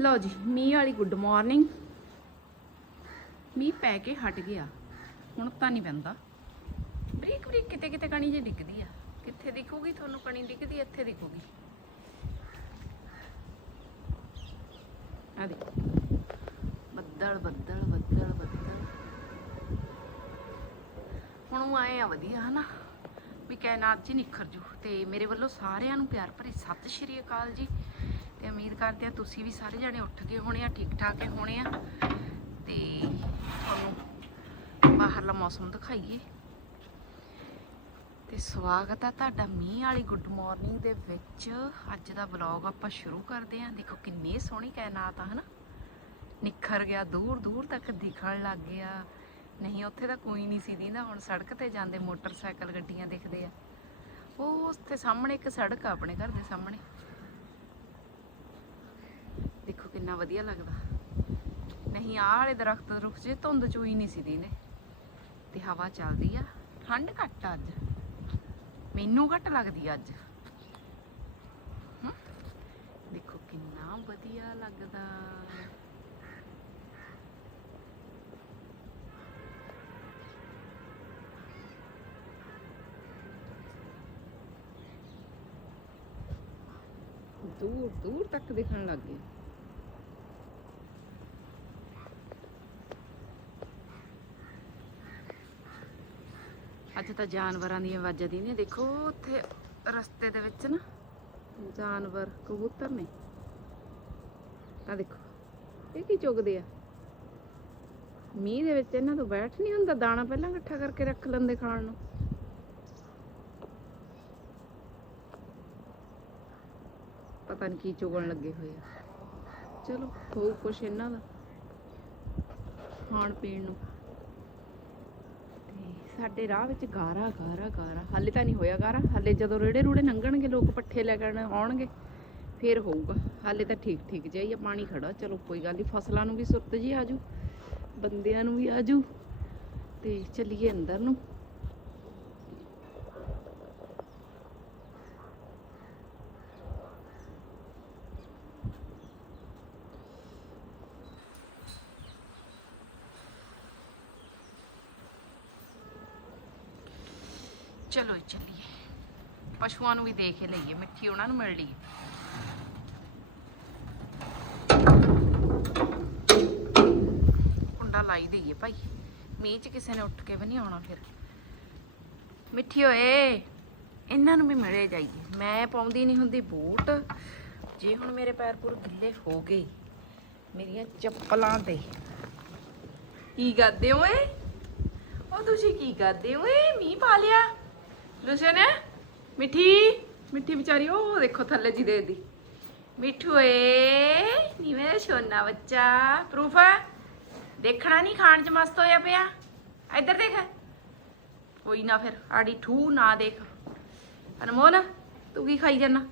ਲਓ ਜੀ, ਮੀਂਹ ਵਾਲੀ ਗੁੱਡ ਮਾਰਨਿੰਗ ਮੀਂਹ ਪੈ ਕੇ ਹਟ ਗਿਆ। ਹੁਣ ਤਾਂ ਨਹੀਂ ਪੈਂਦਾ। ਬਰੀਕ ਬਰੀਕ ਕਿਤੇ ਕਿਤੇ ਕਣੀ ਜੇ ਡਿੱਗਦੀ ਆ। ਕਿੱਥੇ ਦਿਖੂਗੀ ਤੁਹਾਨੂੰ ਕਣੀ ਦਿਖਦੀ ਇੱਥੇ ਦਿਖੂਗੀ। ਆ ਦੇਖੋ। ਬੱਦਲ ਬੱਦਲ ਬੱਦਲ ਬੱਦਲ। ਹੁਣ ਉਹ ਆਏ ਆ ਵਧੀਆ, ਹਨਾ? ਵੀ ਕਾਇਨਾਤ ਜੀ ਨਿਖਰ ਜੂ। ਤੇ ਮੇਰੇ ਵੱਲੋਂ ਸਾਰਿਆਂ ਨੂੰ ਪਿਆਰ ਭਰੀ ਸਤਿ ਸ਼੍ਰੀ ਅਕਾਲ ਜੀ। ਤੇ ਉਮੀਦ ਕਰਦੇ ਆ ਤੁਸੀਂ ਵੀ ਸਾਰੇ ਜਣੇ ਉੱਠ ਗਏ ਹੋਣੇ ਆ ਠੀਕ ਠਾਕ ਹੀ ਹੋਣੇ ਆ। ਤੇ ਤੁਹਾਨੂੰ ਬਾਹਰਲਾ ਮੌਸਮ ਦਿਖਾਈਏ। ਤੇ ਸਵਾਗਤ ਆ ਤੁਹਾਡਾ ਮੀਂਹ ਵਾਲੀ ਗੁੱਡ ਮਾਰਨਿੰਗ ਦੇ ਵਿੱਚ। ਅੱਜ ਦਾ ਵਲੌਗ ਆਪਾਂ ਸ਼ੁਰੂ ਕਰਦੇ ਆਂ ਦੇਖੋ ਕਿੰਨੀ ਸੋਹਣੀ ਕਾਇਨਾਤ ਆ, ਹਨਾ? ਨਿਖਰ ਗਿਆ ਦੂਰ ਦੂਰ ਤੱਕ ਦਿਖਣ ਲੱਗ ਗਿਆ। ਨਹੀਂ, ਉੱਥੇ ਤਾਂ ਕੋਈ ਨਹੀਂ ਸੀ ਨਾ ਹੁਣ ਸੜਕ ਤੇ ਜਾਂਦੇ, ਮੋਟਰਸਾਈਕਲ ਗੱਡੀਆਂ ਦਿਖਦੇ ਆ। ਉਹ ਉੱਥੇ ਸਾਹਮਣੇ ਇੱਕ ਸੜਕ ਆ, ਆਪਣੇ ਘਰ ਦੇ ਸਾਹਮਣੇ। ਦੇਖੋ ਕਿੰਨਾ ਵਧੀਆ ਲੱਗਦਾ। ਨਹੀਂ, ਆਹ ਵਾਲੇ ਦਰਖਤ ਰੁੱਖ ਜੇ ਧੁੰਦ ਚੋਈ ਨਹੀਂ ਸੀ ਦੀਂਦੇ ਤੇ ਹਵਾ ਚੱਲਦੀ ਆ। ਠੰਡ ਘੱਟ ਆ ਅੱਜ। ਮੈਨੂੰ ਘੱਟ ਲੱਗਦੀ ਅੱਜ। ਦੇਖੋ ਕਿੰਨਾ ਵਧੀਆ ਲੱਗਦਾ। ਦੂਰ ਦੂਰ ਤੱਕ ਦਿਖਣ ਲੱਗ ਗਏ। ਤਾਂ ਜਾਨਵਰਾਂ ਦੀਆਂ ਆਵਾਜ਼ਾਂ ਦੀ ਨੇ। ਦੇਖੋ, ਉੱਥੇ ਰਸਤੇ ਦੇ ਵਿੱਚ ਨਾ ਜਾਨਵਰ, ਕਬੂਤਰ ਨੇ। ਆ ਦੇਖੋ, ਇਹ ਕੀ ਚੁਗਦੇ ਆ? ਮੀਂਹ ਦੇ ਵਿੱਚ ਇਹਨਾਂ ਤੋਂ ਬੈਠ ਨਹੀਂ ਹੁੰਦਾ, ਦਾਣਾ ਪਹਿਲਾਂ ਇਕੱਠਾ ਕਰਕੇ ਰੱਖ ਲੈਂਦੇ ਖਾਣ ਨੂੰ। ਪਤਾ ਨਹੀਂ ਕੀ ਚੁਗਣ ਲੱਗੇ ਹੋਏ ਆ। ਚਲੋ ਹੋਊ ਕੁਛ ਇਹਨਾਂ ਦਾ ਖਾਣ ਪੀਣ ਨੂੰ। ਸਾਡੇ ਰਾਹ ਵਿੱਚ ਗਾਰਾ ਗਾਰਾ ਗਾਰਾ। ਹਾਲੇ ਤਾਂ ਨਹੀਂ ਹੋਇਆ ਗਾਰਾ। ਹਾਲੇ ਜਦੋਂ ਰੇੜੇ ਰੂੜੇ ਲੰਘਣਗੇ ਲੋਕ ਪੱਠੇ ਲੈ ਕੇ ਆਉਣਗੇ, ਫੇਰ ਹੋਊਗਾ। ਹਾਲੇ ਤਾਂ ਠੀਕ ਠੀਕ ਜਿਹਾ ਹੀ ਆ, ਪਾਣੀ ਖੜਾ। ਚਲੋ ਕੋਈ ਗੱਲ ਨਹੀਂ, ਫਸਲਾਂ ਨੂੰ ਵੀ ਸੁਰਤ ਜੀ ਆਜੂ ਬੰਦਿਆਂ ਨੂੰ ਵੀ ਆਜੂ ਤੇ ਚੱਲੀਏ ਅੰਦਰ ਨੂੰ। ਚਲੋ ਜੀ, ਚੱਲੀਏ। ਪਸ਼ੂਆਂ ਨੂੰ ਵੀ ਦੇਖ ਹੀ ਲਈਏ ਮਿੱਠੀ ਉਹਨਾਂ ਨੂੰ ਮਿਲ ਲਈ ਕੁੰਡਾ ਲਾਈ ਦਈਏ ਭਾਈ। ਮੀਂਹ ਚ ਕਿਸੇ ਨੇ ਉੱਠ ਕੇ ਵੀ ਨਹੀਂ ਆਉਣਾ ਫਿਰ। ਮਿੱਠੀ ਓਏ ਇਹਨਾਂ ਨੂੰ ਵੀ ਮਿਲੇ ਜਾਈਏ। ਮੈਂ ਪਾਉਂਦੀ ਨਹੀਂ ਹੁੰਦੀ ਬੂਟ। ਜੇ ਹੁਣ ਮੇਰੇ ਪੈਰ ਪੂਰ ਗਿੱਲੇ ਹੋ ਗਏ ਮੇਰੀਆਂ ਚੱਪਲਾਂ ਤੇ ਕੀ ਕਰਦੇ ਓਏ? ਉਹ ਤੁਸੀਂ ਕੀ ਕਰਦੇ ਓਏ? ਮੀਂਹ ਪਾ ਲਿਆ। ਲੁਸ਼ਨ ਮਿੱਠੀ ਮਿੱਠੀ ਵਿਚਾਰੀ, ਉਹ ਦੇਖੋ ਥੱਲੇ ਜੀ ਦੇ। ਦੀ ਮਿੱਠੂ ਏ ਨੀ ਮੇਰਾ ਛੋਨਾ ਬੱਚਾ। ਪ੍ਰੂਫ? ਦੇਖਣਾ ਨਹੀਂ ਖਾਣ ਚ ਮਸਤ ਹੋਇਆ ਪਿਆ। ਇੱਧਰ ਦੇਖ। ਕੋਈ ਨਾ ਫਿਰ, ਆੜੀ ਠੂ ਨਾ ਦੇਖ। ਅਨਮੋਲ, ਤੂੰ ਕੀ ਖਾਈ ਜਾਨਾ?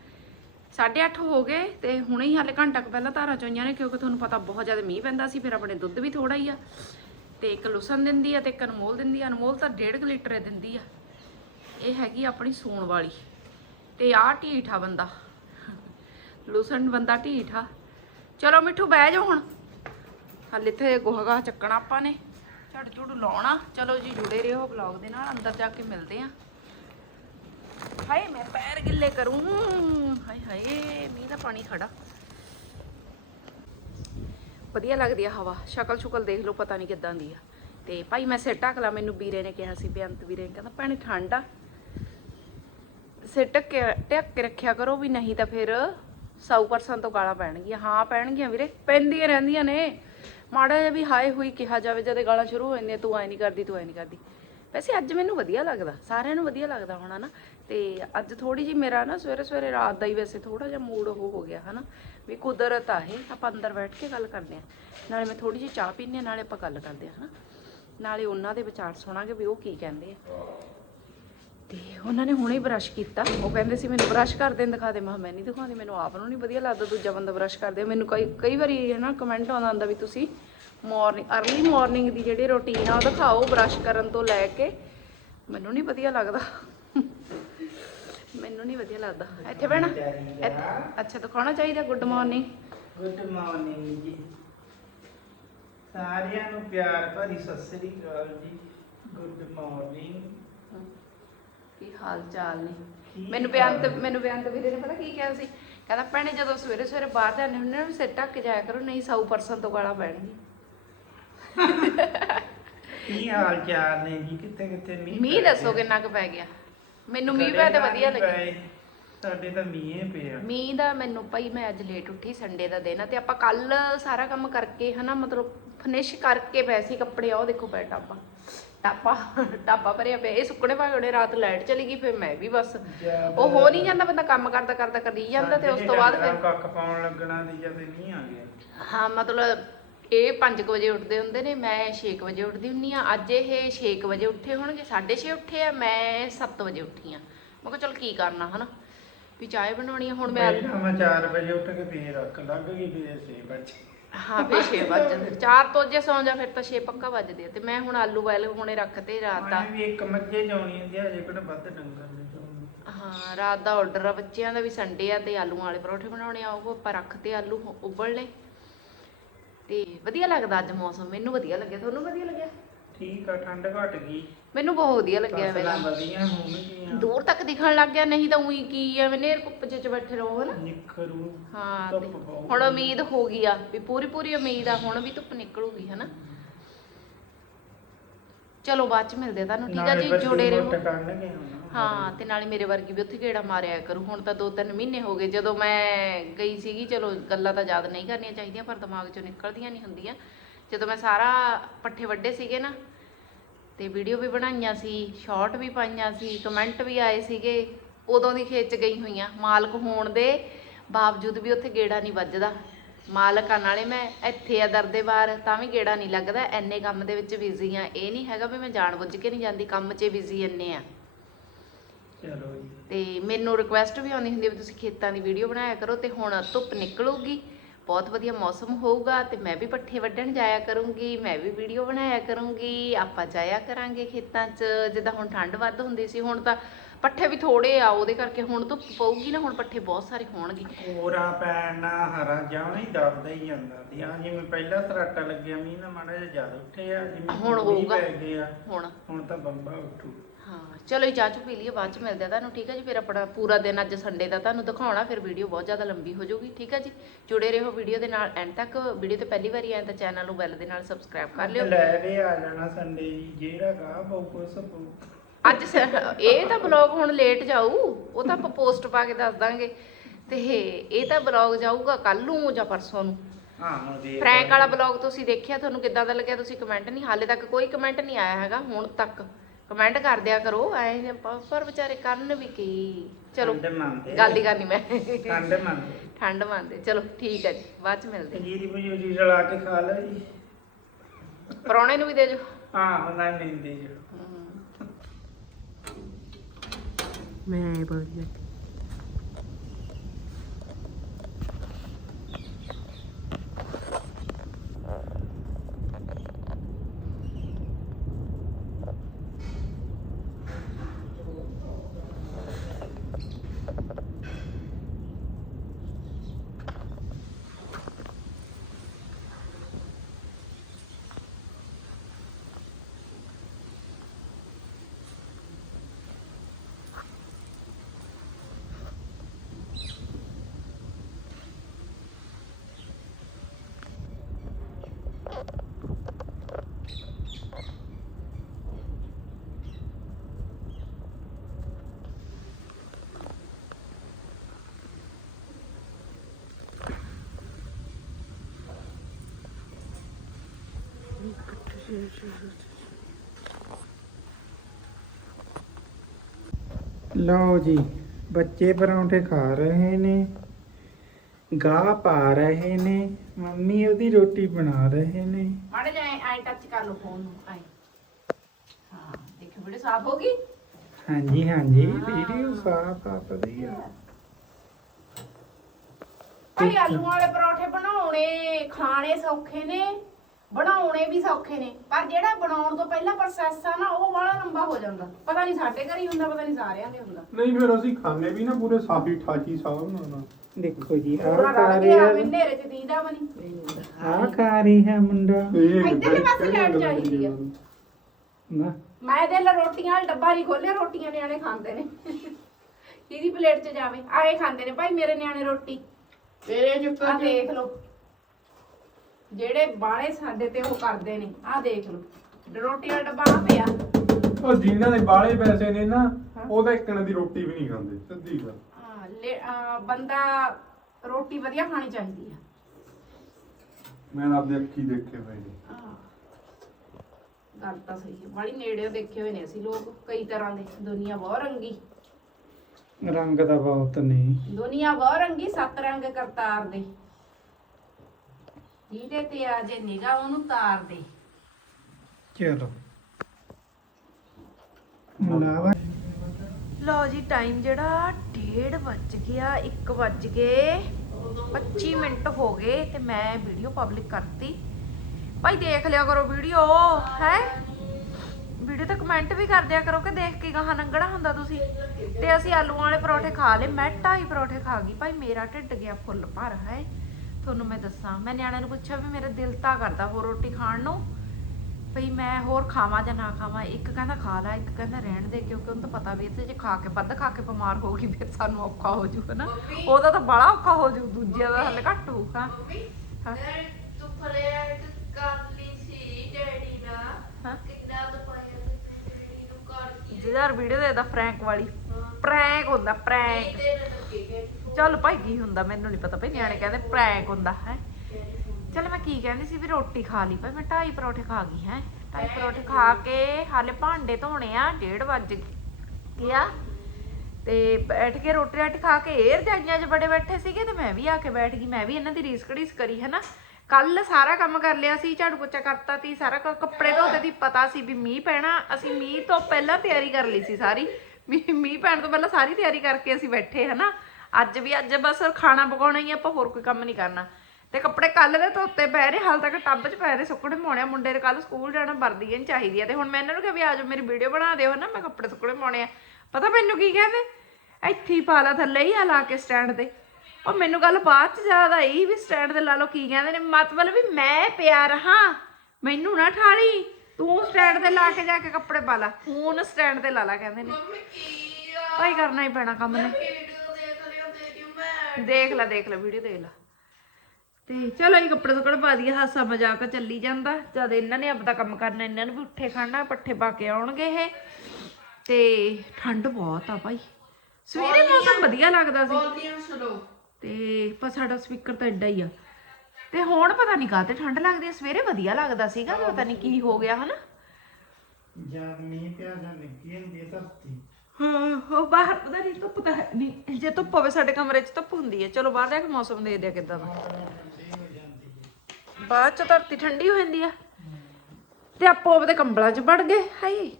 8:30 ਹੋ ਗਏ ਤੇ ਹੁਣੇ ਹੀ ਹਾਲੇ ਘੰਟਾ ਕੁ ਪਹਿਲਾਂ ਧਾਰਾਂ ਚੋਈਆਂ ਨੇ, ਕਿਉਂਕਿ ਤੁਹਾਨੂੰ ਪਤਾ ਬਹੁਤ ਜ਼ਿਆਦਾ ਮੀਂਹ ਪੈਂਦਾ ਸੀ, ਫਿਰ ਆਪਣੇ ਦੁੱਧ ਵੀ ਥੋੜਾ ਹੀ ਆ। ਤੇ ਇੱਕ ਲੁਸਨ ਦਿੰਦੀ ਆ ਤੇ ਇੱਕ ਅਨਮੋਲ ਦਿੰਦੀ ਆ। ਅਨਮੋਲ ਤਾਂ 1.5 ਲੀਟਰ ਦਿੰਦੀ ਆ। ਇਹ ਹੈਗੀ ਆਪਣੀ ਸੂਣ ਵਾਲੀ। ਤੇ ਆਹ ਢੀਠ ਆ ਬੰਦਾ। ਲੂਸਨ ਬੰਦਾ ਢੀਠ। ਆ ਚਲੋ ਮਿੱਠੂ ਬਹਿ ਜਾਓ ਹੁਣ। ਹਾਲੇ ਇੱਥੇ ਗੋਹਗਾ ਚੱਕਣਾ ਆਪਾਂ ਨੇ। ਝੜ ਝੁੜ ਲਾਉਣਾ। ਚਲੋ ਜੀ, ਜੁੜੇ ਰਹੋ ਵਲੌਗ ਦੇ ਨਾਲ। ਅੰਦਰ ਜਾ ਕੇ ਮਿਲਦੇ ਆ ਹਾਏ, ਮੈਂ ਪੈਰ ਗਿੱਲੇ ਕਰੂੰ। ਹਾਏ ਹਾਏ, ਮੀਂਹ ਦਾ ਪਾਣੀ ਖੜਾ ਵਧੀਆ ਲੱਗਦੀ ਆ ਹਵਾ। ਸ਼ਕਲ ਸ਼ੁਕਲ ਦੇਖ ਲਓ, ਪਤਾ ਨਹੀਂ ਕਿੱਦਾਂ ਦੀ ਆ। ਤੇ ਭਾਈ ਮੈਂ ਸਿਰ ਢੱਕ ਲਾ। ਮੈਨੂੰ ਵੀਰੇ ਨੇ ਕਿਹਾ ਸੀ ਬੇਅੰਤ ਵੀਰੇ ਨੇ ਕਹਿੰਦਾ ਭੈਣੇ ਠੰਡ ਆ। ਸਿਰ ਢੱਕ ਕੇ ਢੱਕ ਕੇ ਰੱਖਿਆ ਕਰੋ ਵੀ ਨਹੀਂ ਤਾਂ ਫਿਰ 100% ਤੋਂ ਗਾਲਾਂ ਪੈਣਗੀਆਂ। ਹਾਂ, ਪੈਣਗੀਆਂ ਵੀਰੇ, ਪੈਂਦੀਆਂ ਰਹਿੰਦੀਆਂ ਨੇ। ਮਾੜਾ ਜਿਹਾ ਵੀ ਹਾਏ ਹੋਈ ਕਿਹਾ ਜਾਵੇ, ਜਦੇ ਗਾਲਾਂ ਸ਼ੁਰੂ ਹੋ ਜਾਂਦੀਆਂ, ਤੂੰ ਐ ਨਹੀਂ ਕਰਦੀ, ਤੂੰ ਐ ਨਹੀਂ ਕਰਦੀ। ਵੈਸੇ ਅੱਜ ਮੈਨੂੰ ਵਧੀਆ ਲੱਗਦਾ, ਸਾਰਿਆਂ ਨੂੰ ਵਧੀਆ ਲੱਗਦਾ ਹੋਣਾ ਨਾ। ਤੇ ਅੱਜ ਥੋੜੀ ਜੀ ਮੇਰਾ ਨਾ ਸਵੇਰੇ ਸਵੇਰੇ ਰਾਤ ਦਾ ਹੀ ਵੈਸੇ ਥੋੜਾ ਜਿਹਾ ਮੂਡ ਉਹ ਹੋ ਗਿਆ, ਹਨਾ। ਵੀ ਕੁਦਰਤ ਆ ਇਹ, ਆਪਾਂ ਅੰਦਰ ਬੈਠ ਕੇ ਗੱਲ ਕਰਦੇ ਆ ਨਾਲੇ ਮੈਂ ਥੋੜੀ ਜੀ ਚਾਹ ਪੀਂਦੇ ਆ ਨਾਲੇ ਆਪਾਂ ਗੱਲ ਕਰਦੇ ਆ ਹਨਾ। ਨਾਲੇ ਉਹਨਾਂ ਦੇ ਵਿਚਾਰ ਸੁਣਾਂਗੇ ਵੀ ਉਹ ਕੀ ਕਹਿੰਦੇ ਆ। ਤੇ ਉਹਨਾਂ ਨੇ ਹੁਣੇ ਹੀ ਬ੍ਰਸ਼ ਕੀਤਾ। ਉਹ ਕਹਿੰਦੇ ਸੀ ਮੈਨੂੰ ਬ੍ਰਸ਼ ਕਰ ਦੇਣ ਦਿਖਾ ਦੇ। ਮੈਂ ਮੈਂ ਨਹੀਂ ਦਿਖਾਉਂਦੀ ਮੈਨੂੰ ਆਪ ਨੂੰ ਨਹੀਂ ਵਧੀਆ ਲੱਗਦਾ ਦੂਜਾ ਬੰਦਾ ਬ੍ਰਸ਼ ਕਰਦੇ ਮੈਨੂੰ ਕਈ ਕਈ ਵਾਰੀ ਹੈ ਨਾ ਕਮੈਂਟ ਆਉਂਦਾ ਹੁੰਦਾ ਵੀ ਤੁਸੀਂ ਮਾਰਨਿੰਗ ਅਰਲੀ ਮਾਰਨਿੰਗ ਦੀ ਜਿਹੜੀ ਰੁਟੀਨ ਆ ਉਹ ਦਿਖਾਓ ਬ੍ਰਸ਼ ਕਰਨ ਤੋਂ ਲੈ ਕੇ। ਮੈਨੂੰ ਨਹੀਂ ਵਧੀਆ ਲੱਗਦਾ। ਮੈਨੂੰ ਨਹੀਂ ਵਧੀਆ ਲੱਗਦਾ। ਇੱਥੇ ਬਹਿਣਾ। ਇੱਥੇ ਅੱਛਾ ਦਿਖਾਉਣਾ ਚਾਹੀਦਾ ਗੁੱਡ ਮਾਰਨਿੰਗ ਗੁੱਡ ਮਾਰਨਿੰਗ ਜੀ। ਸਾਰਿਆਂ ਨੂੰ ਪਿਆਰ ਭਰੀ ਸਤਿ ਸ੍ਰੀ ਅਕਾਲ ਜੀ। ਗੁੱਡ ਮਾਰਨਿੰਗ ਕੀ ਹਾਲ ਚਾਲ ਨੇ? ਮੈਨੂੰ ਬੇਅੰਤ ਮੈਨੂੰ ਬੇਅੰਤ ਵੀਰੇ ਨੇ ਪਤਾ ਕੀ ਕਿਹਾ ਸੀ? ਕਹਿੰਦਾ ਭੈਣੇ ਜਦੋਂ ਸਵੇਰੇ ਸਵੇਰੇ ਬਾਹਰ ਜਾਂਦੇ ਹੁੰਦੇ ਨਾ ਸਿਰ ਢੱਕ ਜਾਇਆ ਕਰੋ ਨਹੀਂ 100% ਤੋਂ ਗਾਲਾਂ ਪੈਣਗੀਆਂ। ਕੀ ਹਾਲ ਚਾਲ ਨੇ ਜੀ? ਕਿੱਥੇ ਕਿੱਥੇ ਮੀਂਹ ਮੀਂਹ ਪੈ ਦੱਸੋ? ਕਿੰਨਾ ਕੁ ਪੈ ਗਿਆ? ਮੈਨੂੰ ਮੀਂਹ ਪਿਆ ਤੇ ਵਧੀਆ ਲੱਗਿਆ। ਸਾਡੇ ਤਾਂ ਮੀਂਹ ਪਿਆ। ਮੀਂਹ ਦਾ ਮੈਨੂੰ ਭਾਈ ਮੈਂ ਅੱਜ ਲੇਟ ਉੱਠੀ ਸੰਡੇ ਦਾ ਦਿਨ ਆ ਤੇ ਆਪਾਂ ਕੱਲ ਸਾਰਾ ਕੰਮ ਕਰਕੇ ਹਨਾ ਮਤਲਬ ਫਿਨਿਸ਼ ਕਰਕੇ ਪਏ ਸੀ ਕੱਪੜੇ ਉਹ ਦੇਖੋ ਪੈ ਟਾਪਾ ਟਾਪਾ ਟਾਪਾ ਭਰਿਆ ਪਿਆ ਇਹ ਸੁੱਕਣੇ ਭਾਵੇਂ ਉਹਨੇ ਰਾਤ ਲਾਈਟ ਚਲੀ ਗਈ ਫਿਰ ਮੈਂ ਵੀ ਬਸ। ਉਹ ਹੋ ਨਹੀਂ ਜਾਂਦਾ ਬੰਦਾ ਕੰਮ ਕਰਦਾ ਕਰਦਾ ਕਰੀ ਜਾਂਦਾ ਤੇ ਉਸ ਤੋਂ ਬਾਅਦ ਫਿਰ ਕੱਖ ਪਾਉਣ ਲੱਗਣਾ ਦੀ ਜਦ ਮੀਂਹ ਆ ਗਿਆ? ਹਾਂ ਮਤਲਬ ਇਹ 5 ਵਜੇ ਉੱਠਦੇ ਹੁੰਦੇ ਨੇ ਮੈਂ 6 ਵਜੇ ਉੱਠਦੀ ਹੁੰਨੀ ਆ ਅੱਜ ਇਹ 6 ਵਜੇ ਉੱਠੇ ਹੋਣਗੇ 6:30 ਉੱਠੇ ਆ ਮੈਂ 7 ਵਜੇ ਉੱਠੀ ਆ ਮੈਂ ਕਿਹਾ ਚਲ ਕੀ ਕਰਨਾ ਹਨਾ? ਵੀ ਚਾਹ ਬਣਾਉਣੀ ਆ ਹੁਣ ਮੈਂ ਮੈਂ 4 ਵਜੇ ਉੱਠ ਕੇ ਫੇਰ ਅੱਖ ਲੱਗ ਗਈ ਫੇਰ 6 ਵਜੇ ਹਾਂ ਫੇ 6 ਵੱਜ ਜਾਂਦੇ। 4 ਤੋਂ ਜੇ ਸੌਂ ਜਾ ਫਿਰ ਤਾਂ 6 ਪੱਕਾ ਵੱਜਦੇ ਆ। ਤੇ ਮੈਂ ਹੁਣ ਆਲੂ ਬੋਇਲ ਹੁਣੇ ਰੱਖਤੇ ਰਾਤ ਦਾ। ਵੀ ਇੱਕ ਮੱਝੇ ਜਾਉਣੀ ਹੁੰਦੀ ਆ ਜੇ ਕਿਹੜਾ ਵੱਧ ਡੰਗਰ ਨੇ ਹਾਂ ਰਾਤ ਦਾ ਆਰਡਰ ਆ ਬੱਚਿਆਂ ਦਾ ਵੀ ਸੰਡੇ ਆ ਤੇ ਆਲੂਆਂ ਵਾਲੇ ਪਰੌਠੇ ਬਣਾਉਣੇ ਆ। ਉਹ ਆਪਾਂ ਰੱਖਤੇ ਆਲੂ ਉਬਲਣੇ। ਤੇ ਵਧੀਆ ਲੱਗਦਾ ਅੱਜ ਮੌਸਮ। ਮੈਨੂੰ ਵਧੀਆ ਲੱਗਿਆ। ਤੁਹਾਨੂੰ ਵਧੀਆ ਲੱਗਿਆ? ਠੀਕ ਆ ਠੰਡ ਘਟ ਗਈ। ਮੈਨੂੰ ਬਹੁਤ ਵਧੀਆ ਲੱਗਿਆ ਫਸਲਾਂ ਵੇਲਾ ਵਧੀਆ ਹੋਣਗੀਆਂ ਦੂਰ ਤੱਕ ਦਿਖਣ ਲੱਗ ਗਿਆ ਨਹੀਂ ਤਾਂ ਉਹੀ ਕੀ ਐਵੇਂ ਨੇਰ ਕੁੱਪ ਚ ਬੈਠੇ ਰਹੋ ਹਨਾ। ਨਿਖਰੂ ਹਾਂ ਧੁੱਪ ਬਹੁਤ ਹੁਣ ਉਮੀਦ ਹੋ ਗਈ ਆ ਵੀ ਪੂਰੀ ਪੂਰੀ ਉਮੀਦ ਆ ਹੁਣ ਵੀ ਧੁੱਪ ਨਿਕਲੂਗੀ ਹਨਾ। ਚਲੋ ਬਾਅਦ ਚ ਮਿਲਦੇ ਆ ਤੁਹਾਨੂੰ ਠੀਕ ਆ ਨਾਲੇ ਜੀ ਜੁੜੇ ਰਹੋ। ਮੁੱਠ ਕਰਨਗੇ ਹੁਣ ਹਾਂ। ਤੇ ਨਾਲੇ ਮੇਰੇ ਵਰਗੀ ਵੀ ਉੱਥੇ ਗੇੜਾ ਮਾਰਿਆ ਕਰੂ ਹੁਣ ਤਾਂ 2-3 ਮਹੀਨੇ ਹੋ ਗਏ ਜਦੋਂ ਮੈਂ ਗਈ ਸੀਗੀ ਚਲੋ ਗੱਲਾਂ ਤਾਂ ਯਾਦ ਨਹੀਂ ਕਰਨੀਆਂ ਚਾਹੀਦੀਆਂ ਪਰ ਦਿਮਾਗ ਚੋਂ ਨਿਕਲਦੀਆਂ ਨਹੀਂ ਹੁੰਦੀਆਂ। ਜਦੋਂ ਮੈਂ ਸਾਰਾ ਪੱਠੇ ਵੱਡੇ ਸੀਗੇ ਨਾ ਤੇ ਵੀਡੀਓ ਵੀ ਬਣਾਈਆਂ ਸੀ ਸ਼ਾਰਟ ਵੀ ਪਾਈਆਂ ਸੀ ਕਮੈਂਟ ਵੀ ਆਏ ਸੀਗੇ ਉਦੋਂ ਦੀ ਖੇਚ ਗਈ ਹੋਈਆਂ। ਮਾਲਕ ਹੋਣ ਦੇ ਬਾਵਜੂਦ ਵੀ ਉੱਥੇ ਗੇੜਾ ਨਹੀਂ ਵੱਜਦਾ। ਮਾਲਕ ਨਾਲੇ ਮੈਂ ਇੱਥੇ ਆ ਦਰਦੇ ਬਾਰ ਤਾਂ ਵੀ ਗੇੜਾ ਨਹੀਂ ਲੱਗਦਾ। ਐਨੇ ਕੰਮ ਦੇ ਵਿੱਚ ਬਿਜ਼ੀ ਆ। ਇਹ ਨਹੀਂ ਹੈਗਾ ਵੀ ਮੈਂ ਜਾਣ ਬੁੱਝ ਕੇ ਨਹੀਂ ਜਾਂਦੀ ਕੰਮ 'ਚ ਬਿਜ਼ੀ ਇੰਨੇ ਆ। ਚਲੋ ਤੇ ਮੈਨੂੰ ਰਿਕੁਐਸਟ ਵੀ ਆਉਂਦੀ ਹੁੰਦੀ ਵੀ ਤੁਸੀਂ ਖੇਤਾਂ ਦੀ ਵੀਡੀਓ ਬਣਾਇਆ ਕਰੋ ਤੇ ਹੁਣ ਧੁੱਪ ਨਿਕਲੂਗੀ। ਬਹੁਤ ਵਧੀਆ ਮੌਸਮ ਹੋਊਗਾ ਤੇ ਮੈਂ ਵੀ ਪੱਠੇ ਵੱਢਣ ਜਾਇਆ ਕਰੂੰਗੀ ਮੈਂ ਵੀ ਵੀਡੀਓ ਬਣਾਇਆ ਕਰੂੰਗੀ ਆਪਾਂ ਜਾਇਆ ਕਰਾਂਗੇ ਖੇਤਾਂ 'ਚ ਜਿੱਦਾਂ ਹੁਣ ਠੰਡ ਵੱਧ ਹੁੰਦੀ ਸੀ ਹੁਣ ਤਾਂ ਪੱਠੇ ਵੀ ਥੋੜੇ ਆ ਉਹਦੇ ਕਰਕੇ ਹੁਣ ਧੁੱਪ ਪਊਗੀ ਨਾ ਹੁਣ ਪੱਠੇ ਬਹੁਤ ਸਾਰੇ ਹੋਣਗੇ। ਕੋਰਾ ਪੈਣ ਹਰਾ ਜਾਣਾ ਹੀ ਦਬਦਾ ਹੀ ਜਾਂਦਾ ਸੀ। ਆ ਜਿਵੇਂ ਪਹਿਲਾਂ ਤਰਾਟਾ ਲੱਗਿਆ ਮੀਂਹ ਨਾ ਮਾੜਾ ਜਿਹਾ ਜ਼ਿਆਦਾ ਉੱਠਿਆ ਜਿਵੇਂ ਹੁਣ ਹੋਊਗਾ। ਹੁਣ। ਹੁਣ ਤਾਂ ਬੰਬਾ ਉੱਠੂ। ਹਾਂ ਚਲੋ ਜੀ ਚਾਹ ਚੁ ਪੀ ਲਈਏ ਬਾਅਦ ਚ ਮਿਲਦੇ ਆ ਤੁਹਾਨੂੰ ਠੀਕ ਹੈ ਜੀ? ਫਿਰ ਆਪਣਾ ਪੂਰਾ ਦਿਨ ਅੱਜ ਸੰਡੇ ਦਾ ਤੁਹਾਨੂੰ ਦਿਖਾਉਣਾ ਫਿਰ ਵੀਡੀਓ ਬਹੁਤ ਜ਼ਿਆਦਾ ਲੰਬੀ ਹੋ ਜਾਊਗੀ ਠੀਕ ਹੈ ਜੀ? ਜੁੜੇ ਰਹੋ ਵੀਡੀਓ ਦੇ ਨਾਲ ਐਂਡ ਤੱਕ ਵੀਡੀਓ ਤੇ ਪਹਿਲੀ ਵਾਰੀ ਆਏ ਤਾਂ ਚੈਨਲ ਨੂੰ ਬੈਲ ਦੇ ਨਾਲ ਸਬਸਕ੍ਰਾਈਬ ਕਰ ਲਿਓ। ਲੈ ਵੀ ਆ ਜਾਣਾ ਸੰਡੇ ਜਿਹੜਾ ਗਾ ਕੁਛ ਪਊ ਅੱਜ ਸ- ਇਹ ਤਾਂ ਬਲੌਗ ਹੁਣ ਲੇਟ ਜਾਊ ਉਹ ਤਾਂ ਆਪਾਂ ਪੋਸਟ ਪਾ ਕੇ ਦੱਸ ਦਾਂਗੇ। ਤੇ ਇਹ ਤਾਂ ਬਲੌਗ ਜਾਊਗਾ ਕੱਲ ਨੂੰ ਜਾਂ ਪਰਸੋਂ ਨੂੰ? ਹਾਂ ਹੁਣ ਦੇ ਫਰੈਂਕ ਵਾਲਾ ਬਲੌਗ ਤੁਸੀਂ ਦੇਖਿਆ ਤੁਹਾਨੂੰ ਕਿੱਦਾਂ ਦਾ ਲੱਗਿਆ? ਤੁਸੀਂ ਕਮੈਂਟ ਨਹੀਂ ਹਾਲੇ ਤੱਕ ਕੋਈ ਕਮੈਂਟ ਨਹੀਂ ਆਇਆ ਹੈਗਾ ਹੁਣ ਤੱਕ। ਕਮੈਂਟ ਕਰ ਦਿਆ ਕਰੋ ਐ ਪਰ ਵਿਚਾਰੇ ਕਰਨ ਵੀ ਕੀ? ਚਲੋ ਠੰਡ ਮੰਨਦੇ ਗੱਲ ਹੀ ਕਰਨੀ ਮੈਂ। ਠੰਡ ਮੰਨਦੇ ਠੰਡ ਮੰਨਦੇ ਚਲੋ ਠੀਕ ਹੈ ਜੀ ਬਾਅਦ ਚ ਮਿਲਦੇ ਪੰਜੀਰੀ ਪੰਜੂਰੀ ਰਲਾ ਕੇ ਖਾ ਲਓ ਜੀ। ਪਰੌਣੇ ਨੂੰ ਵੀ ਦੇ ਜੋ ਹਾਂ ਉਹਨਾਂ ਨੇ ਦੇ ਜੋ ਮੈਂ ਬੋਲ ਲੱਗੀ ਲਓ ਜੀ ਬੱਚੇ ਪਰੌਂਠੇ ਖਾ ਰਹੇ ਨੇ ਗਾਹ ਪਾ ਰਹੇ ਨੇ ਮੰਮੀ ਉਹਦੀ ਰੋਟੀ ਬਣਾ ਰਹੇ ਨੇ। ਮਾੜੇ ਜਾਏ ਐ ਟੱਚ ਕਰ ਲਓ ਫੋਨ ਨੂੰ ਐ। ਹਾਂ ਦੇਖੋ ਵੀਡੀਓ ਸਾਫ਼ ਹੋ ਗਈ? ਹਾਂਜੀ ਹਾਂਜੀ। ਵੀਡੀਓ ਸਾਫ਼ ਆ ਵਧੀਆ। ਭਾਈ ਆਲੂ ਵਾਲੇ ਪਰੌਠੇ ਬਣਾਉਣੇ ਖਾਣੇ ਸੌਖੇ ਨੇ। ਬਣਾਉਣੇ ਵੀ ਸੌਖੇ ਨੇ ਪਰ ਜਿਹੜਾ ਬਣਾਉਣ ਤੋਂ ਪਹਿਲਾਂ ਪ੍ਰੋਸੈਸ ਆ ਨਾ ਉਹ ਬੜਾ ਲੰਬਾ ਹੋ ਜਾਂਦਾ। ਪਤਾ ਨਹੀਂ ਸਾਡੇ ਘਰ ਹੀ ਹੁੰਦਾ ਪਤਾ ਨਹੀਂ ਸਾਰਿਆਂ ਦੇ ਹੁੰਦਾ। ਨਹੀਂ ਫਿਰ ਅਸੀਂ ਖਾਣੇ ਵੀ ਨਾ ਪੂਰੇ ਸਾਫੀ ਠਾਚੀ ਸਾਹ ਨਾਲ ਦੇਖੋ ਜੀ ਆਹ ਪੂਰਾ ਖਾ ਰਲ ਗਿਆ ਰਿਹਾ ਮੈਂ ਨੇਰੇ ਚ ਦੀਦਾ ਮਨੀ ਆਹ ਰਹੀ ਹੈ ਮੁੰਡਾ। ਇੱਧਰਲੇ ਪਾਸੇ ਲੈਟ ਚਾਹੀਦੀ ਆ। ਨਾ। ਮੈਂ ਇਹਦੇ ਲਈ ਰੋਟੀਆਂ ਵਾਲਾ ਡੱਬਾ ਨਹੀਂ ਖੋਲਿਆ ਰੋਟੀਆਂ ਨਿਆਣੇ ਖਾਂਦੇ ਨੇ। ਕਿਹਦੀ ਪਲੇਟ 'ਚ ਜਾਵੇ? ਆਏ ਖਾਂਦੇ ਨੇ ਭਾਈ ਮੇਰੇ ਨਿਆਣੇ ਰੋਟੀ। ਤੇਰੇ ਆ ਚੁੱਕਾ ਦੇਖ ਲਓ। ਜਿਹੜੇ ਬਾਲੇ ਸਾਡੇ ਤੇ ਉਹ ਕਰਦੇ ਨੇ। ਆ ਦੇਖ ਲਓ ਰੋਟੀ ਵਾਲਾ ਡੱਬਾ ਆ ਪਿਆ। ਉਹ ਜਿਨ੍ਹਾਂ ਦੇ ਬਾਲੇ ਪੈਸੇ ਨੇ ਨਾ ਉਹ ਤਾਂ ਇੱਕ ਦੀ ਰੋਟੀ ਵੀ ਨਹੀਂ ਖਾਂਦੇ ਸਿੱਧੀ ਗੱਲ। ਲੈ- ਆ, ਬੰਦਾ ਰੋਟੀ ਵਧੀਆ ਖਾਣੀ ਚਾਹੀਦੀ ਆ। ਮੈਂ ਤਾਂ ਆਪਦੇ ਅੱਖੀ ਦੇਖੇ ਹੋਏ ਨੇ। ਆਹ, ਗੱਲ ਤਾਂ ਸਹੀ ਹੈ ਬੜੀ ਨੇੜਿਓਂ ਦੇਖੇ ਹੋਏ ਨੇ ਅਸੀਂ ਲੋਕ ਕਈ ਤਰ੍ਹਾਂ ਦੇ। ਦੁਨੀਆ ਬਹੁਤ ਰੰਗੀ। ਰੰਗ ਦਾ ਬਹੁਤ ਨਹੀਂ ਦੁਨੀਆ ਬਹੁਤ ਰੰਗੀ ਸੱਤ ਰੰਗ ਕਰਤਾਰ ਦੇ। ਜਿਹਦੇ ਤੇ ਆ ਜੇ ਨਿਗਾਹ ਉਹਨੂੰ ਤਾਰ ਦੇ। ਚਲੋ। ਲਾਵਾ ਲਓ ਜੀ ਟਾਈਮ ਜਿਹੜਾ 1:30 ਵੱਜ ਗਿਆ 1 ਵੱਜ ਗਏ 25 ਮਿੰਟ ਹੋ ਗਏ ਤੇ ਮੈਂ ਵੀਡੀਓ ਪਬਲਿਕ ਕਰਤੀ। ਭਾਈ ਦੇਖ ਲਿਆ ਕਰੋ ਵੀਡੀਓ ਹੈ? ਵੀਡੀਓ ਤੇ ਕਮੈਂਟ ਵੀ ਕਰ ਦਿਆ ਕਰੋ ਕਿ ਦੇਖ ਕੇ ਗਾਹਾਂ ਲੰਗੜਾ ਹੁੰਦਾ ਤੁਸੀਂ। ਤੇ ਅਸੀਂ ਆਲੂਆਂ ਵਾਲੇ ਪਰੌਠੇ ਖਾ ਲਏ ਮੈਂ ਢਾਈ ਪਰੌਠੇ ਖਾ ਗਈ। ਭਾਈ ਮੇਰਾ ਢਿੱਡ ਗਿਆ ਫੁੱਲ ਭਰ ਹੈ? ਤੁਹਾਨੂੰ ਮੈਂ ਦੱਸਾਂ। ਮੈਂ ਨਿਆਣਿਆਂ ਨੂੰ ਪੁੱਛਿਆ ਵੀ ਮੇਰਾ ਦਿਲ ਤਾਂ ਕਰਦਾ ਹੋਰ ਰੋਟੀ ਖਾਣ ਨੂੰ। ਭਈ ਮੈਂ ਹੋਰ ਖਾਵਾਂ ਜਾਂ ਨਾ ਖਾਵਾਂ ਇੱਕ ਕਹਿੰਦਾ ਖਾ ਲੈ ਇੱਕ ਕਹਿੰਦਾ ਰਹਿਣ ਦੇ ਕਿਉਂਕਿ ਉਹਨੂੰ ਤਾਂ ਪਤਾ ਵੀ ਇੱਥੇ ਜੇ ਖਾ ਕੇ ਵੱਧ ਖਾ ਕੇ ਬਿਮਾਰ ਹੋ ਗਈ ਫਿਰ ਸਾਨੂੰ ਔਖਾ ਹੋ ਜੂ ਹਨਾ। ਉਹਦਾ ਤਾਂ ਬੜਾ ਔਖਾ ਹੋ ਜੂ ਦੂਜਿਆਂ ਦਾ ਹੱਲ ਘੱਟ ਹੋਊਗਾ। ਹਾਂ। ਤੂੰ ਫਰੇਟ ਕਰ ਲਈ ਸੀ ਡੈਡੀ ਨਾਲ। ਹਾਂ। ਕਿੰਨਾ ਦੁਪਾਇਆ ਡੈਡੀ ਨੂੰ ਕਰ ਜਿਹਦਾ ਵੀਡੀਓ ਦੇ ਦਾ ਫਰੈਂਕ ਵਾਲੀ। ਪ੍ਰੈਂਕ ਹੁੰਦਾ ਪ੍ਰੈਂਕ। ਚੱਲ ਭਾਈ ਕੀ ਹੁੰਦਾ, ਮੈਨੂੰ ਨਹੀਂ ਪਤਾ, ਭਾਈ ਨਿਆਣੇ ਕਹਿੰਦੇ ਪ੍ਰੈਂਕ ਹੁੰਦਾ, ਹੈ। ਚੱਲ ਮੈਂ ਕੀ ਕਹਿੰਦੀ ਸੀ ਵੀ ਰੋਟੀ ਖਾ ਲਈ, ਭਾਈ ਮੈਂ ਢਾਈ ਪਰੌਠੇ ਖਾ ਗਈ, ਹੈ। ਢਾਈ ਪਰੌਠੇ ਖਾ ਕੇ ਹਾਲੇ ਭਾਂਡੇ ਧੋਣੇ ਆ 1:30 ਵੱਜ ਗਿਆ। ਤੇ ਬੈਠ ਕੇ ਰੋਟੀ ਰਾਟੀ ਖਾ ਕੇ ਇਹ ਰਜਾਈਆਂ 'ਚ ਬੜੇ ਬੈਠੇ ਸੀਗੇ ਤੇ ਮੈਂ ਵੀ ਆ ਕੇ ਬੈਠ ਗਈ, ਮੈਂ ਵੀ ਇਹਨਾਂ ਦੀ ਰੀਸ ਘੜੀਸ ਕਰੀ ਹੈ ਨਾ ਕੱਲ ਸਾਰਾ ਕੰਮ ਕਰ ਲਿਆ ਸੀ, ਝਾੜੂ ਪੋਚਾ ਕਰਤਾ ਸੀ ਸਾਰਾ ਕੱਪੜੇ ਧੋਤੇ ਦੀ ਪਤਾ ਸੀ ਵੀ ਮੀਂਹ ਪੈਣਾ, ਅਸੀਂ ਮੀਂਹ ਤੋਂ ਪਹਿਲਾਂ ਤਿਆਰੀ ਕਰ ਲਈ ਸੀ ਸਾਰੀ। ਮੀਂਹ ਮੀਂਹ ਪੈਣ ਤੋਂ ਪਹਿਲਾਂ ਸਾਰੀ ਤਿਆਰੀ ਕਰਕੇ ਅਸੀਂ ਬੈਠੇ, ਹਨਾ। ਅੱਜ ਵੀ ਅੱਜ ਬਸ ਖਾਣਾ ਪਕਾਉਣਾ ਹੀ ਆ, ਆਪਾਂ ਹੋਰ ਕੋਈ ਕੰਮ ਨਹੀਂ ਕਰਨਾ। ਤੇ ਕੱਪੜੇ ਕੱਲ ਦੇ ਧੋਤੇ ਪਏ ਨੇ ਹਾਲ ਤੱਕ ਟੱਬ 'ਚ ਪਏ ਨੇ ਸੁੱਕਣੇ ਪਾਉਣੇ ਆ। ਮੁੰਡੇ ਦੇ ਕੱਲ ਸਕੂਲ ਜਾਣਾ ਵਰਦੀ ਨਹੀਂ ਚਾਹੀਦੀ ਆ। ਤੇ ਹੁਣ ਮੈਂ ਇਹਨਾਂ ਨੂੰ ਕਿਹਾ ਵੀ ਆਜੋ ਮੇਰੀ ਵੀਡੀਓ ਬਣਾ ਦਿਓ ਹਨਾ ਮੈਂ ਕੱਪੜੇ ਸੁੱਕਣੇ ਪਾਉਣੇ ਆ। ਪਤਾ ਮੈਨੂੰ ਕੀ ਕਹਿੰਦੇ? ਇੱਥੇ ਹੀ ਪਾ ਲਾ ਥੱਲੇ ਹੀ ਆ ਲਾ ਕੇ ਸਟੈਂਡ ਤੇ। ਉਹ ਮੈਨੂੰ ਗੱਲ ਬਾਅਦ ਚ ਯਾਦ ਆਈ ਵੀ ਸਟੈਂਡ ਤੇ ਲਾ ਲਓ ਕੀ ਕਹਿੰਦੇ ਨੇ? ਮਤਲਬ ਵੀ ਮੈਂ ਪਿਆ ਰਹਾ ਮੈਨੂੰ ਨਾ ਠਾਲੀ। ਤੂੰ ਸਟੈਂਡ ਤੇ ਲਾ ਕੇ ਜਾ ਕੇ ਕੱਪੜੇ ਪਾ ਲਾ ਫੋਨ ਸਟੈਂਡ ਤੇ ਲਾ ਲਾ ਕਹਿੰਦੇ ਨੇ। ਭਾਈ ਕਰਨਾ ਹੀ ਪੈਣਾ ਕੰਮ ਨੇ। ਦੇਖ ਲੈ ਦੇਖ ਲੈ ਵੀਡੀਓ ਦੇਖ ਲੈ। ਤੇ ਚਲੋ ਇਹ ਕੱਪੜੇ ਸੁੱਕਣ ਪਾ ਦਈਏ ਹਾਸਾ ਮਜ਼ਾਕ ਚੱਲੀ ਜਾਂਦਾ। ਜਦ ਇਹਨਾਂ ਨੇ ਆਪਦਾ ਕੰਮ ਕਰਨਾ ਇਹਨਾਂ ਨੂੰ ਵੀ ਉੱਠੇ ਖਾਣਾ ਪੱਠੇ ਪਾ ਕੇ ਆਉਣਗੇ ਇਹ। ਤੇ ਠੰਡ ਬਹੁਤ ਆ ਭਾਈ। ਸਵੇਰੇ ਮੌਸਮ ਵਧੀਆ। ਲੱਗਦਾ ਸੀ। ਬੋਲੀਆਂ ਸੁਣੋ। ਤੇ ਪਰ ਸਾਡਾ ਸਪੀਕਰ ਤਾਂ ਐਡਾ ਹੀ ਆ। ਤੇ ਹੁਣ ਪਤਾ ਨਹੀਂ ਕਾਹਤੇ ਠੰਡ ਲੱਗਦੀ ਆ ਸਵੇਰੇ ਵਧੀਆ ਲੱਗਦਾ ਸੀਗਾ ਪਤਾ ਨਹੀਂ ਕੀ ਹੋ ਗਿਆ ਹਨਾ? ਜਦ ਮੀਂਹ ਪਿਆ ਜਾਂ ਨਿੱਕੀ ਹੁੰਦੀ ਹੈ ਧਰਤੀ। ਹਾਂ, ਉਹ ਬਾਹਰ ਪਤਾ ਨਹੀਂ, ਧੁੱਪ ਤਾਂ ਹੈ ਨਹੀਂ। ਜੇ ਧੁੱਪ ਹੋਵੇ, ਸਾਡੇ ਕਮਰੇ 'ਚ ਧੁੱਪ ਹੁੰਦੀ ਹੈ। ਚਲੋ, ਬਾਹਰ ਜਾ ਕੇ ਮੌਸਮ ਦੇ ਦਿਆ ਕਿੱਦਾਂ ਦਾ। ਬਾਅਦ 'ਚ ਧਰਤੀ ਠੰਡੀ ਹੋ ਜਾਂਦੀ ਆ। ਤੇ ਆਪੋ ਆਪਦੇ ਕੰਬਲਾਂ 'ਚ ਵੜ ਗਏ, ਹਾਏ।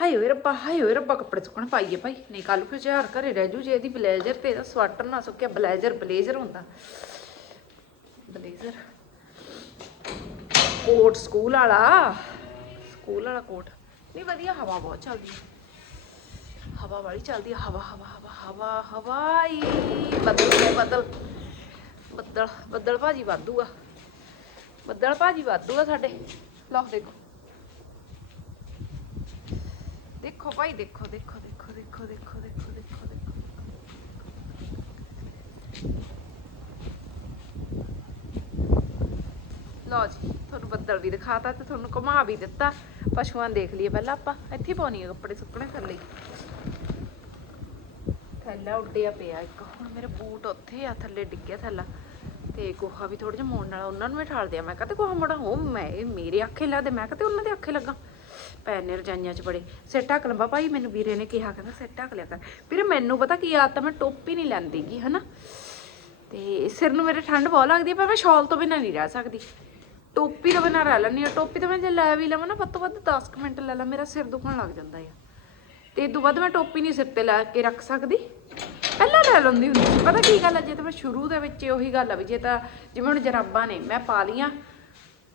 ਹਾਏ ਓਏ ਰੱਬਾ, ਹਾਏ ਓਏ ਰੱਬਾ, ਕੱਪੜੇ ਸੁੱਕਣ ਪਾਈਏ ਭਾਈ। ਨਹੀਂ ਕੱਲ ਫਿਰ ਝਾਰ ਘਰੇ ਰਹਿ ਜੂ, ਜੇ ਇਹਦੀ ਬਲੇਜ਼ਰ ਤੇ ਇਹਦਾ ਸਵਾਟਰ ਨਾ ਸੁੱਕਿਆ, ਬਲੇਜ਼ਰ ਬਲੇਜ਼ਰ ਹੁੰਦਾ। ਬਲੇਜ਼ਰ। ਕੋਟ, ਸਕੂਲ ਵਾਲਾ। ਸਕੂਲ ਵਾਲਾ ਕੋਟ। ਨਹੀਂ, ਵਧੀਆ ਹਵਾ ਬਹੁਤ ਚੱਲਦੀ ਹੈ ਹਵਾ ਵਾਲੀ ਚੱਲਦੀ ਹੈ ਹਵਾ ਹਵਾ ਹਵਾ ਹਵਾ, ਹਵਾਈ। ਬੱਦਲ ਨੇ ਬੱਦਲ। ਬੱਦਲ ਬੱਦਲ ਭਾਜੀ ਵਾਧੂ ਆ। ਬੱਦਲ ਭਾਜੀ ਵਾਧੂ ਆ ਸਾਡੇ। ਲਓ, ਦੇਖੋ। ਦੇਖੋ ਭਾਈ, ਦੇਖੋ ਦੇਖੋ ਦੇਖੋ ਦੇਖੋ ਦੇਖੋ ਦੇਖੋ ਦੇਖੋ ਦੇਖੋ। ਲਓ ਜੀ, ਤੁਹਾਨੂੰ ਬੱਦਲ ਵੀ ਦਿਖਾਤਾ ਤੇ ਤੁਹਾਨੂੰ ਘੁਮਾ ਵੀ ਦਿੱਤਾ। ਪਸ਼ੂਆਂ ਦੇਖ ਲਈਏ ਪਹਿਲਾਂ ਆਪਾਂ। ਇੱਥੇ ਪਾਉਣੀ ਆ ਕੱਪੜੇ ਸੁੱਕਣੇ ਥੱਲੇ। ਹੀ। ਥੈਲਾ ਉੱਡਿਆ ਪਿਆ ਇੱਕ। ਹੁਣ ਮੇਰੇ ਬੂਟ ਉੱਥੇ ਆ, ਥੱਲੇ ਡਿੱਗਿਆ ਥੱਲਾ। ਤੇ ਗੋਹਾ ਵੀ ਥੋੜਾ ਜਿਹਾ ਮੋੜਨ ਵਾਲਾ, ਉਹਨਾਂ ਨੂੰ ਵੀ ਠਾਲ ਦਿਆ। ਮੈਂ ਕਿਹਾ, ਤੇ ਗੋਹਾ ਮੋੜਾ? ਹੋ ਮੈਂ, ਇਹ ਮੇਰੇ ਅੱਖੇ ਲੱਗਦੇ ਮੈਂ ਕਿਹਾ ਉਹਨਾਂ ਦੇ ਅੱਖੇ ਲੱਗਾ? ਪੈਰ ਨੇ ਰਜਾਈਆਂ 'ਚ ਬੜੇ ਸਿਰ ਢੱਕ ਲੰਬਾ ਭਾਈ ਮੈਨੂੰ ਵੀਰੇ ਨੇ ਕਿਹਾ, ਕਹਿੰਦਾ ਸਿਰ ਢੱਕ ਲਿਆ ਕਰ। ਵੀਰੇ, ਮੈਨੂੰ ਪਤਾ ਕੀ ਆਦਤ ਆ, ਮੈਂ ਟੋਪੀ ਨਹੀਂ ਲੈਂਦੀਗੀ ਹਨਾ? ਤੇ ਸਿਰ ਨੂੰ ਮੇਰੇ ਠੰਡ ਬਹੁਤ ਲੱਗਦੀ ਪਰ ਮੈਂ ਸ਼ਾਲ ਤੋਂ ਬਿਨਾਂ ਨਹੀਂ ਰਹਿ ਸਕਦੀ। ਟੋਪੀ ਤੋਂ ਬਿਨਾਂ ਰਹਿ ਲੈਂਦੀ ਹਾਂ। ਟੋਪੀ ਤਾਂ ਮੈਂ ਜੇ ਲੈ ਵੀ ਲਵਾਂ ਨਾ, ਵੱਧ ਤੋਂ ਵੱਧ 10 ਕੁ ਮਿੰਟ ਲੈ ਲਾ, ਮੇਰਾ ਸਿਰ ਦੁਖਣ ਲੱਗ ਜਾਂਦਾ ਆ। ਤੇ ਇਹ ਤੋਂ ਵੱਧ ਮੈਂ ਟੋਪੀ ਨਹੀਂ ਸਿਰ ਤੇ ਲਾ ਕੇ ਰੱਖ ਸਕਦੀ। ਪਹਿਲਾਂ ਲੈ ਲੈਂਦੀ ਹੁੰਦੀ ਸੀ, ਪਤਾ ਕੀ ਗੱਲ ਆ, ਜੇ ਤਾਂ ਮੈਂ ਸ਼ੁਰੂ ਦੇ ਵਿੱਚ ਉਹੀ ਗੱਲ ਆ ਵੀ ਜੇ ਤਾਂ ਜਿਵੇਂ ਹੁਣ ਜਰਾਬਾਂ ਨੇ, ਮੈਂ ਪਾ ਲੀਆਂ।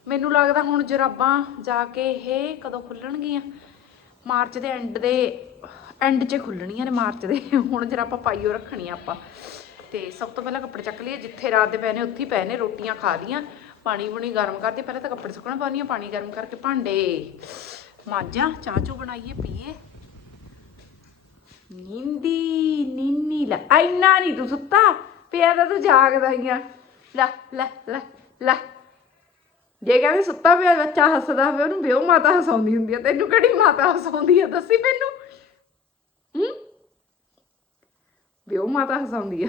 ਮੈਨੂੰ ਲੱਗਦਾ ਹੁਣ ਜਰਾਬਾਂ ਜਾ ਕੇ ਇਹ ਕਦੋਂ ਖੁੱਲਣਗੀਆਂ? ਮਾਰਚ ਦੇ ਐਂਡ ਦੇ ਐਂਡ 'ਚ ਖੁੱਲਣੀਆਂ ਨੇ ਮਾਰਚ ਦੇ, ਹੁਣ ਜਰਾਬਾਂ ਪਾਈਓ ਰੱਖਣੀਆਂ ਆਪਾਂ। ਤੇ ਸਭ ਤੋਂ ਪਹਿਲਾਂ ਕੱਪੜੇ ਚੱਕ ਲਈਏ, ਜਿੱਥੇ ਰਾਤ ਦੇ ਪਏ ਨੇ, ਉੱਥੇ ਪਏ ਨੇ, ਰੋਟੀਆਂ ਖਾ ਲੀਆਂ, ਪਾਣੀ ਬੁਣੀ ਗਰਮ ਕਰਦੇ ਪਹਿਲਾਂ ਤਾਂ ਕੱਪੜੇ ਸੁੱਕਣ ਪਾਉਂਦੀ ਹਾਂ, ਪਾਣੀ ਗਰਮ ਕਰਕੇ ਭਾਂਡੇ ਮਾਂਜਾਂ, ਚਾਹ ਚੂ ਬਣਾਈਏ, ਪੀਏ। ਨੀਂਦੀ, ਨੀਨੀ, ਲੈ ਐਨਾ ਨਹੀਂ ਤੂੰ ਸੁੱਤਾ। ਪਿਆ ਤਾਂ ਤੂੰ ਜਾਗਦਾ ਹੀ ਆ। ਲੈ ਲੈ ਲੈ ਲੈ। ਜੇ ਕਹਿੰਦੇ ਸੁੱਤਾ ਪਿਆ, ਬੱਚਾ ਹੱਸਦਾ ਹੋਵੇ ਉਹਨੂੰ ਵਿਓ ਮਾਤਾ ਹਸਾਉਂਦੀ ਹੁੰਦੀ ਆ। ਤੈਨੂੰ ਕਿਹੜੀ ਮਾਤਾ ਹਸਾਉਂਦੀ ਆ? ਦੱਸੀ ਮੈਨੂੰ। ਹੂੰ? ਵਿਓ ਮਾਤਾ ਹਸਾਉਂਦੀ ਆ।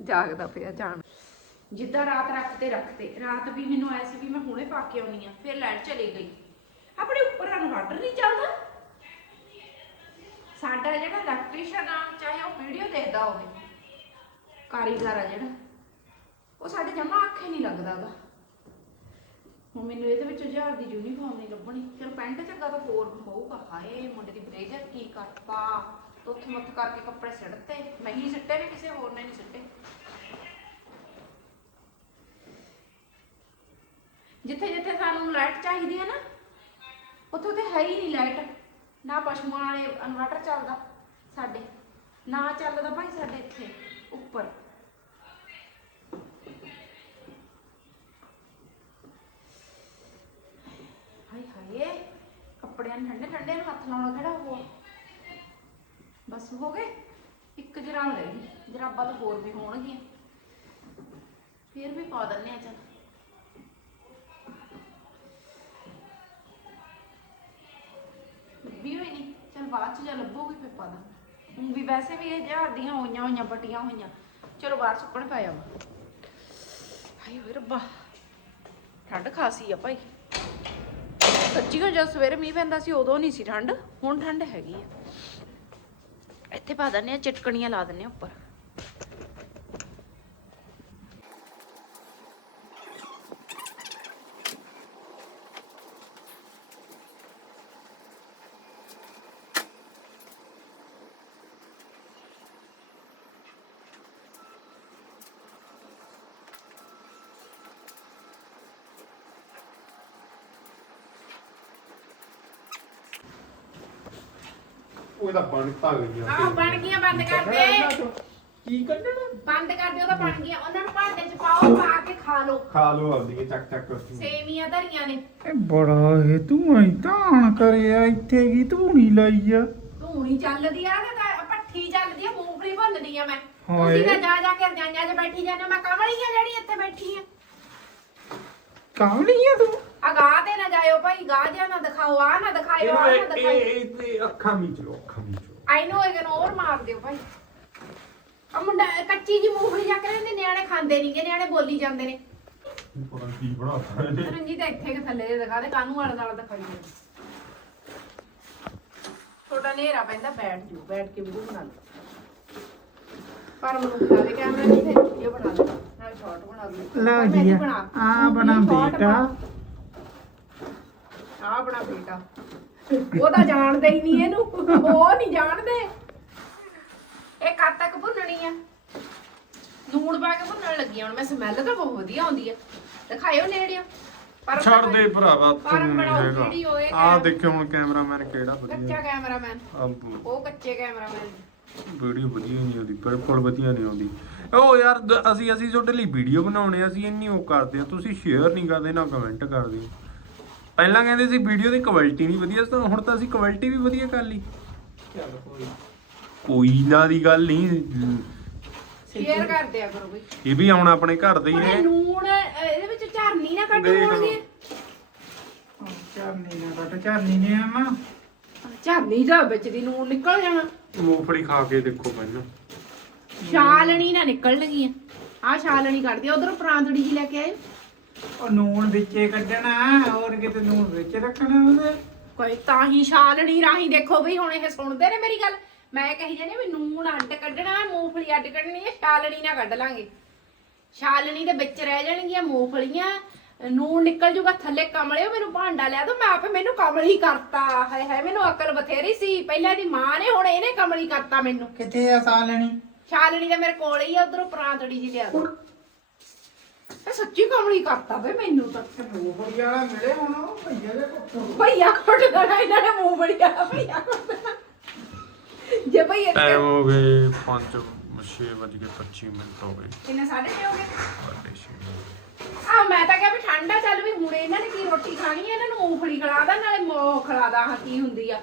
ਜਾਗਦਾ ਪਿਆ, ਜਾਣ। ਜਿੱਦਾਂ ਰਾਤ ਰੱਖਦੇ ਰੱਖਦੇ। ਰਾਤ ਵੀ ਮੈਨੂੰ ਆਇਆ ਵੀ ਮੈਂ ਹੁਣੇ ਪਾ ਕੇ ਆਉਣੀ ਆ, ਫਿਰ ਲਾਈਟ ਚਲੀ ਗਈ। ਆਪਣੇ ਉੱਪਰ ਇਨਵਰਟਰ ਨਹੀਂ ਚੱਲਦਾ ਸਾਡਾ ਜਿਹੜਾ ਇਲੈਕਟ੍ਰੀਸ਼ੀਅਨ ਆ, ਚਾਹੇ ਉਹ ਵੀਡੀਓ ਦੇਖਦਾ ਹੋਵੇ, ਕਾਰੀਗਰ ਆ ਜਿਹੜਾ, ਉਹ ਸਾਡੇ ਜਮਾ ਅੱਖੇ ਨਹੀਂ ਲੱਗਦਾ ਹੁਣ ਮੈਨੂੰ ਇਹਦੇ ਵਿੱਚ ਹਜ਼ਾਰ ਦੀ ਯੂਨੀਫਾਰਮ ਨਹੀਂ ਲੱਭਣੀ। ਚਲ ਪੈਂਟ ਚੱਗਾ ਤਾਂ ਹੋਰ ਹੋਊਗਾ। ਹਾਏ, ਮੁੰਡੇ ਦੀ ਬਲੇਜ਼ਰ ਕੀ ਕਰਤਾ? ਉੱਥ ਮੱਥ ਕਰਕੇ ਕੱਪੜੇ ਸਿੱਟਤੇ। ਮੈਂ ਹੀ ਸਿੱਟੇ ਨੇ, ਕਿਸੇ ਹੋਰ ਨੇ ਨਹੀਂ ਸਿੱਟੇ। ਜਿੱਥੇ ਜਿੱਥੇ ਸਾਨੂੰ ਲਾਈਟ ਚਾਹੀਦੀ ਹੈ ਨਾ ਉੱਥੇ ਤੇ ਹੈ ਹੀ ਨਹੀਂ ਲਾਈਟ ਨਾ ਪਸ਼ੂਆਂ ਵਾਲੇ ਇਨਵਰਟਰ ਚੱਲਦਾ ਸਾਡੇ, ਨਾ ਚੱਲਦਾ ਭਾਈ ਸਾਡੇ ਇੱਥੇ, ਉੱਪਰ। ਹਾਏ ਹਾਏ, ਕੱਪੜਿਆਂ ਨੂੰ ਠੰਡੇ ਠੰਡੇ ਨੂੰ ਹੱਥ ਲਾਉਣਾ ਕਿਹੜਾ ਹੋ ਬਸ ਹੋ ਗਏ, ਇੱਕ ਜਰਾਬ ਰਹਿ ਗਈ ਜਰਾਬਾਂ ਤਾਂ ਹੋਰ ਵੀ ਹੋਣਗੀਆਂ। ਫਿਰ ਵੀ ਪਾ ਦਿੰਨੇ ਆ ਚੱਲ। ਲੱਭੀ ਹੋਈ ਨਹੀਂ, ਚਲ ਬਾਅਦ ਚ ਜਾਂ ਲੱਭੂਗੀ ਫਿਰ ਪਾ ਦਾਂ। ਹੁਣ ਵੀ ਵੈਸੇ ਵੀ ਇਹ ਹਜ਼ਾਰ ਦੀਆਂ ਹੋਈਆਂ ਹੋਈਆਂ ਪੱਟੀਆਂ ਹੋਈਆਂ। ਚਲੋ ਬਾਹਰ ਸੁੱਕਣ ਪਾਇਆ ਵਾ ਹਾਏ ਹੋਏ ਰੱਬਾ, ਠੰਡ ਖਾਸੀ ਆ ਭਾਈ। ਸੱਚੀ ਗੱਲ, ਜਦ ਸਵੇਰੇ ਮੀਂਹ ਪੈਂਦਾ ਸੀ, ਉਦੋਂ ਨਹੀਂ ਸੀ ਠੰਡ, ਹੁਣ ਠੰਡ ਹੈਗੀ ਆ। ਇੱਥੇ ਪਾ ਦਿੰਨੇ ਆ, ਚਟਕਣੀਆਂ ਲਾ ਦਿੰਦੇ ਆ ਉੱਪਰ। ਉਹ ਤਾਂ ਬਣਤਾ ਗਈ ਆ ਆਹ ਬਣ ਗਈਆਂ ਬੰਦ ਕਰ ਦੇ ਕੀ ਕੱਢਣਾ? ਬੰਦ ਕਰ ਦੇ ਉਹ ਤਾਂ ਬਣ ਗਈਆਂ। ਉਹਨਾਂ ਨੂੰ ਭਾਂਡੇ ਚ ਪਾਓ ਪਾ ਕੇ ਖਾ ਲਓ। ਖਾ ਲੋ ਆਪਦੀ ਚੱਕ ਚੱਕ ਸੇਵੀਆਂ ਧਰੀਆਂ ਨੇ। ਇਹ ਬੜਾ ਇਹ ਤੂੰ ਐ ਧਾਨ ਕਰਿਆ ਇੱਥੇ ਕੀ ਧੂਣੀ ਲਾਈ ਆ? ਧੂਣੀ ਚੱਲਦੀ ਆ ਤੇ ਤਾਂ ਭੱਠੀ ਚੱਲਦੀ ਆ ਮੂੰਗਫਲੀ ਭੁੰਨਦੀ ਆ ਮੈਂ। ਤੁਸੀਂ ਤਾਂ ਜਾ ਜਾ ਕੇ ਰਜਾਈਆਂ 'ਚ ਬੈਠੀ ਜਾਂਦੇ ਮੈਂ ਕਮਲੀ ਆ ਜਿਹੜੀ ਇੱਥੇ ਬੈਠੀ ਆ। ਕਾਵਲੀ ਆ ਤੂੰ? ਆ ਗਾਹ ਤੇ ਨਾ ਜਾਇਓ ਭਾਈ ਗਾਹ ਜਿਹਾ ਨਾ ਦਿਖਾਓ ਆ ਨਾ ਦਿਖਾਇਓ ਆ ਨਾ ਦਿਖਾਇਓ। ਇਹ ਤੇ ਅੱਖਾਂ ਮੀਚ ਲੋ ਅੱਖਾਂ ਮੀਚ ਲੋ ਆਈ ਨੋ ਇਗਨੋਰ ਮਾਰ ਦਿਓ ਭਾਈ। ਆ ਮੁੰਡਾ ਕੱਚੀ ਜੀ ਮੂੰਗਫਲੀ ਜਾ ਕੇ ਰਹਿੰਦੇ ਨਿਆਣੇ ਖਾਂਦੇ ਨਹੀਂਗੇ ਨਿਆਣੇ ਬੋਲੀ ਜਾਂਦੇ ਨੇ। ਪਤਾ ਨੀ ਕੀ ਬਣਾਤਾ ਇਹਨੇ ਰਣਜੀਤ ਇੱਥੇ ਕਿ ਥੱਲੇ ਦੇ ਦਿਖਾ ਦੇ ਕਾਨੂੰ ਵਾਲਾ ਨਾਲ ਦਿਖਾਈ ਦੇ ਥੋੜਾ ਨੇਰਾ ਪੈਂਦਾ ਬੈਠ ਜੂ ਬੈਠ ਕੇ ਵੀਡੀਓ ਬਣਾ ਲਓ। ਪਰ ਮੈਨੂੰ ਖਾ ਦੇ ਕੈਮਰਾ ਨਹੀਂ ਤੇ ਵੀਡੀਓ ਬਣਾ ਲਓ। ਨਾਲ ਸ਼ਾਰਟ ਬਣਾ ਲਓ ਲਓ ਜੀ ਆ ਬਣਾ। ਬੇਟਾ। ਬਣਾ। ਆਹ ਬਣਾ ਬੇਟਾ ਉਹ ਤਾਂ ਜਾਣਦੇ ਹੀ ਨਹੀਂ ਇਹਨੂੰ। ਉਹ ਨਹੀਂ ਜਾਣਦੇ। ਇਹ ਕਦ ਤੱਕ ਭੁੰਨਣੀ ਆ? ਨੂਣ ਪਾ ਕੇ ਭੁੰਨਣ ਲੱਗੀ ਆ ਹੁਣ ਮੈਂ ਸਮੈਲ ਤਾਂ ਬਹੁਤ ਵਧੀਆ ਆਉਂਦੀ ਆ। ਦਿਖਾਇਓ ਨੇੜਿਓ। ਪਰ ਛੱਡ ਦੇ ਭਰਾਵਾ ਪਰ ਤੂੰ ਨਹੀਂ ਬਣਾਓ ਹੈਗਾ। ਵੀਡੀਓ ਇਹ ਆ ਕੈਮ- ਦੇਖਿਓ ਹੁਣ ਕੈਮਰਾਮੈਨ ਕਿਹੜਾ ਕੱਚਾ ਵਧੀਆ ਕੈਮਰਾਮੈਨ ਆ ਉਹ ਕੱਚੇ ਕੈਮਰਾਮੈਨ। ਵੀਡੀਓ ਵਧੀਆ ਨਹੀਂ ਆਉਂਦੀ ਬਿਲਕੁਲ ਵਧੀਆ ਨਹੀਂ ਆਉਂਦੀ। ਉਹ ਯਾਰ ਦ- ਅਸੀਂ ਅਸੀਂ ਤੁਹਾਡੇ ਲਈ ਵੀਡੀਓ ਬਣਾਉਣੇ ਆ, ਅਸੀਂ ਇੰਨੀ ਉਹ ਕਰਦੇ ਆ ਤੁਸੀਂ ਸ਼ੇਅਰ ਨਹੀਂ ਕਰਦੇ ਨਾ ਕਮੈਂਟ ਕਰਦੇ। ਹੋ ਪਹਿਲਾਂ ਕਹਿੰਦੇ ਸੀ ਵੀਡੀਓ ਦੀ ਕੁਆਲਿਟੀ ਨਹੀਂ ਵਧੀਆ ਸੀ ਤਾਂ ਹੁਣ ਤਾਂ ਅਸੀਂ ਕੁਆਲਿਟੀ ਵੀ ਵਧੀਆ ਕਰ ਲਈ। ਚੱਲ ਕੋਈ ਕੋਈ ਨਾ ਦੀ ਗੱਲ ਨਹੀਂ। ਸ਼ੇਅਰ ਕਰ ਦਿਆ ਕਰੋ ਬਈ ਇਹ ਵੀ ਆਉਣਾ ਆਪਣੇ ਘਰ ਦੇ ਹੀ ਨੇ ਨੂਣ ਇਹਦੇ ਵਿੱਚ ਝਰਨੀ ਨਾ ਕੱਢ ਦੇਖ ਲਓ। ਹੋਣਗੇ ਚਰਨੀ ਨਾ ਕੱਟ ਚਰਨੀ ਨੇ ਆਮਾ ਝਰਨੀ ਦਾ ਵਿੱਚ ਦੀ ਨੂਣ ਨਿਕਲ ਜਾਣਾ। ਮੂੰਗਫਲੀ ਖਾ ਕੇ ਦੇਖੋ ਪਹਿਲਾਂ। ਛਾਲਣੀ ਨਾ ਨਿਕਲਣਗੀਆਂ। ਆ ਛਾਲਣੀ ਕੱਢ ਦਿਓ। ਉਧਰੋਂ ਪ੍ਰਾਂਤੜੀ ਜੀ ਲੈ ਕੇ ਆਏ। ਉਹ ਨੂਣ ਵਿੱਚੇ ਕੱਢਣਾ ਹੋਰ ਕਿਤੇ ਨੂਣ ਵਿੱਚ ਰੱਖਣਾ ਉਹਦੇ। ਕੋਈ ਤਾਂ ਹੀ ਛਾਲਣੀ ਰਾਹੀਂ ਦੇਖੋ ਬਈ ਹੁਣ ਇਹ ਸੁਣਦੇ ਨੇ ਮੇਰੀ ਗੱਲ। ਮੈਂ ਕਹੀ ਜਾਂਦੀ ਵੀ ਨੂਣ ਅੱਡ ਕੱਢਣਾ ਮੂੰਗਫਲੀ ਅੱਡ ਕੱਢਣੀ ਹੈ ਛਾਲਣੀ ਨਾ ਕੱਢ ਲਾਂਗੇ। ਛਾਲਣੀ ਦੇ ਵਿੱਚ ਰਹਿ ਜਾਣਗੀਆਂ ਮੂੰਗਫਲੀਆਂ। ਨੂਣ ਨਿਕਲ ਜੂਗਾ ਥੱਲੇ ਕਮਲਿਓ ਮੈਨੂੰ ਭਾਂਡਾ ਲਿਆ ਦੋ ਮੈਂ ਆਪੇ ਮੈਨੂੰ ਕਮਲੀ ਕਰਤਾ। ਹਾਏ ਹਾਏ ਮੈਨੂੰ ਅਕਲ ਬਥੇਰੀ ਸੀ। ਪਹਿਲਾਂ ਦੀ ਮਾਂ ਨੇ ਹੁਣ ਇਹਨੇ ਕਮਲੀ ਕਰਤਾ ਮੈਨੂੰ। ਕਿੱਥੇ ਆ ਸਾਲਣੀ ਛਾਲਣੀ ਤਾਂ ਮੇਰੇ ਕੋਲ ਹੀ ਆ ਉਧਰੋਂ ਪ੍ਰਾਂਤੜੀ ਜੀ ਲਿਆ ਦੋ। ਇਹ ਸੱਚੀ ਕਮਲੀ ਕਰਤਾ ਵੇ ਮੈਨੂੰ ਤਾਂ। ਮੂੰਗਫਲੀ ਵਾਲਾ ਮਿਲੇ ਹੁਣ ਉਹ ਭਈਆ ਦੇ ਕੋਲ ਭਈਆ ਕੁੱਟ ਦੇਣਾ ਇਹਨਾਂ ਨੇ ਮੂੰਹ ਬੜੀਆ ਭਈਆ ਕੁੱਟ ਦੇਣਾ ਜੇ ਭਈਆ ਟਾਈਮ ਹੋ ਗਏ 5 6:25 ਮਿੰਟ ਹੋ ਗਏ। ਕਿੰਨੇ ਸਾਢੇ ਛੇ ਹੋ ਗਏ? ਸਾਢੇ ਛੇ ਹੋ ਗਏ। ਆ ਮੈਂ ਤਾਂ ਕਿਹਾ ਵੀ ਠੰਡਾ ਚੱਲ ਵੀ ਹੁਣ ਇਹਨਾਂ ਨੇ ਕੀ ਰੋਟੀ ਖਾਣੀ ਹੈ ਇਹਨਾਂ ਨੂੰ ਮੂੰਗਫਲੀ ਖਿਲਾ ਦਾਂ ਨਾਲੇ ਮੋ ਖਿਲਾ ਦਾਂ ਹਾਂ ਕੀ ਹੁੰਦੀ ਆ।